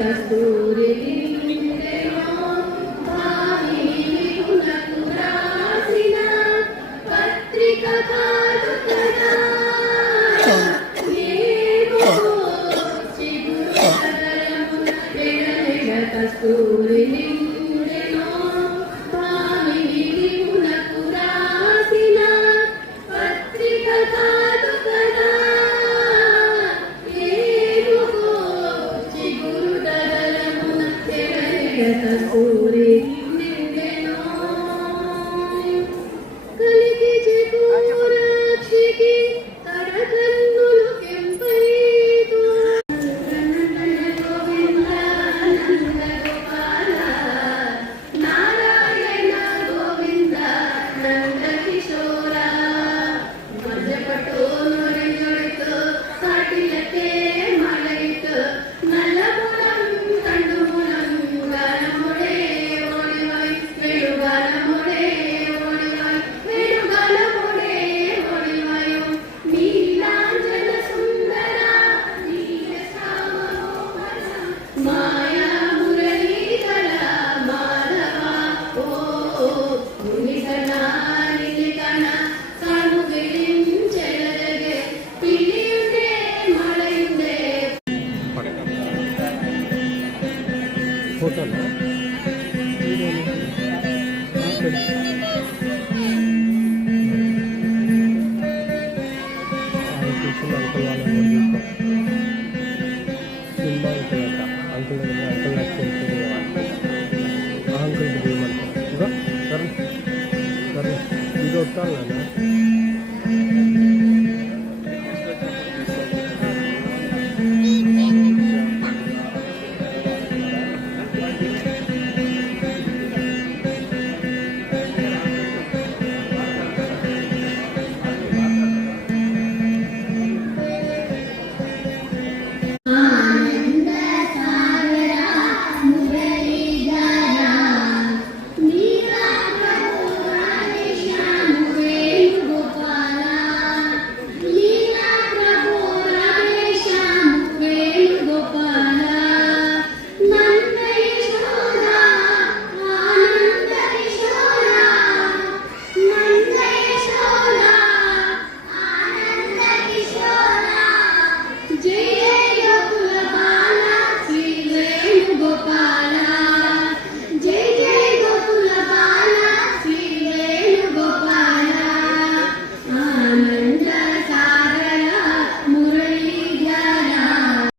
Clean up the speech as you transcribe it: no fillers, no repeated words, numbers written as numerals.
కస్తూరి పత్రిక కాదు కదా కస్తూరి కస్తూరి నిండెనో కలికి చెకురాక్షికి కరకన్నులు కెంపైతో గోవింద నంద గోపాల నారాయణ గోవింద నంద కిశోర మజపటో నొరెnjొడితో సాటిలకే మలైతో నల్లబురం కండుములం ఫోటోలో అంకుల్ వాళ్ళని సినిమా ఉంటుందంట అంకుల్ అంకుల్ నచ్చింది అంకుల్ దిగమంటారు ఇంకా సరే సరే ఇది వస్తాను